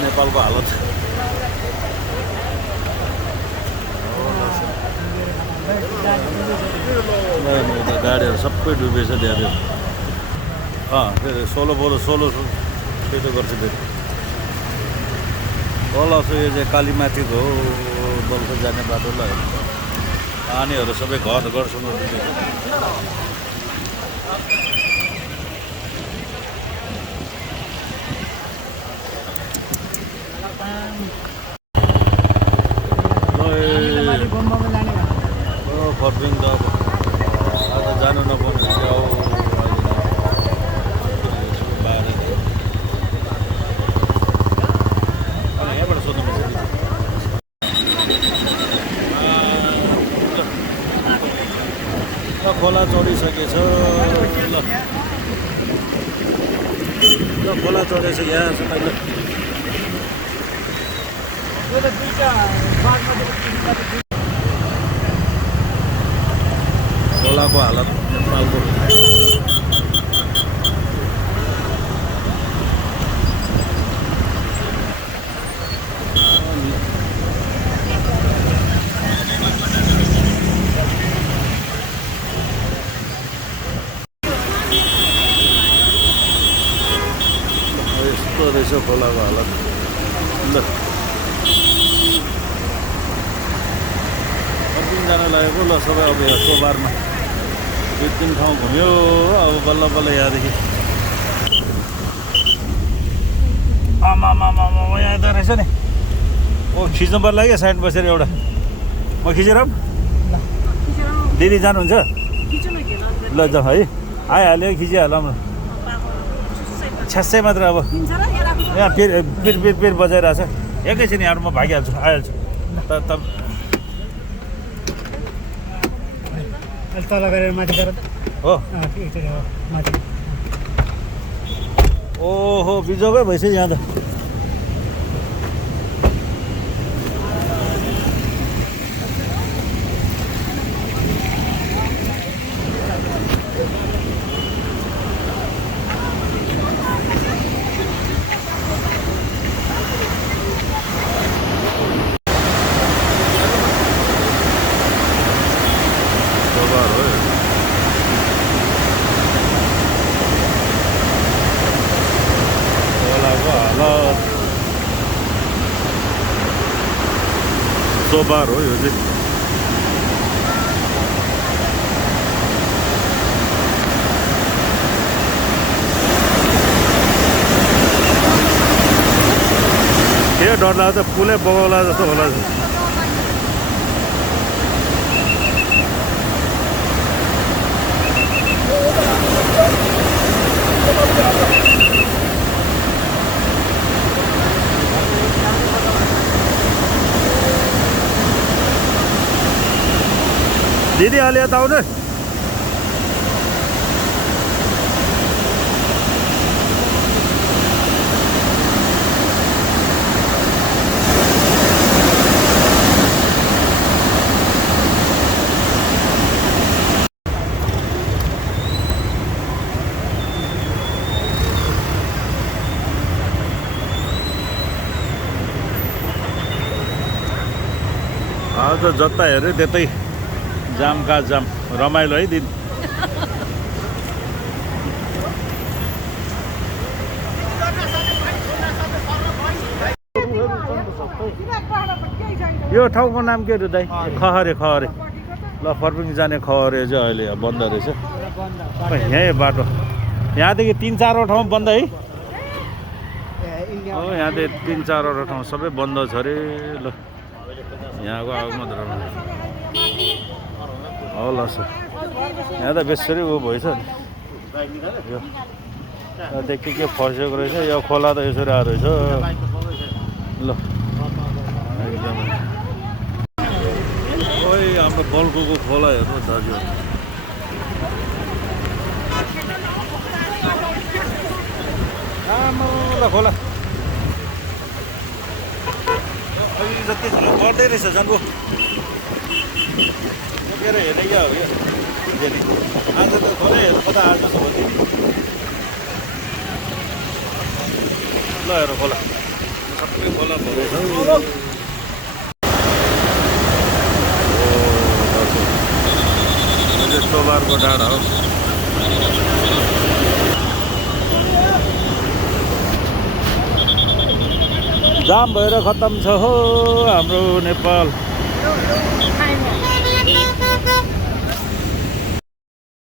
नेपालको हालत गाडीहरू सबै डुबेछ त्यहाँतिर फेरि सोलो छिटो गर्छ फेरि तल छ यो चाहिँ कालीमाथिको हो बल्खो जाने बाटोलाई पानीहरू सबै घरसम्म डुबेछ फर्किङ त अब आज जानु नपाउने क्या हो यहाँबाट सोध्नु ल खोला चढिसकेछ ल खोला चढेछ यहाँ छ खोलाको हालत नेपालको यस्तो रहेछ खोलाको हालत ल जान लागेको ल सबै अब यहाँ सोबारमा 2-3 ठाउँ घुम्यो अब बल्ल बल्ल यहाँदेखि आमामामा यहाँ त रहेछ नि ओ खिच्नु पर्ला क्या साइड बसेर एउटा म खिचेर दिदी जानुहुन्छ ल जाउँ है आइहाल्यो खिचिहालौँ न छ्यासै मात्र अब यहाँ पिर बजाइरहेछ एकैछिन यहाँ म भागिहाल्छु आइहाल्छु तल गरेर माथि गरेर हो माथि ओहो बिजोगै भइसक्यो यहाँ त सोबार हो यो चाहिँ के डर लाग्छ पुलै बगाउला जस्तो होला दिदी अलि यता आउनु आज जता हेऱ्यो त्यतै जामका जाम रमाइलो है दिन यो ठाउँको नाम के हो दाइ खहरे ल फर्पिङ जाने खहरे चाहिँ अहिले बन्द रहेछ यहीँ बाटो यहाँदेखि 3-4 ठाउँ बन्द है हो यहाँदेखि 3-4 ठाउँ सबै बन्द छ अरे ल यहाँको आगमा होला सर यहाँ त बेसरी ऊ भएछ नि यो के फर्सेको रहेछ यो खोला त यसरी आएको रहेछ ल एकदम ओइ हाम्रो बल्खोको खोला हेर्नु दाजु आमा खोला जति बढ्दै रहेछ जानको हेर्ने क्या हो क्या आज त खोला हेर्नु कता आज जस्तो भन्थ्यो नि ल हेर खोला सबै खोला भरै छ सोलरको डाँडा हो जाम भएर खत्तम छ हो हाम्रो नेपाल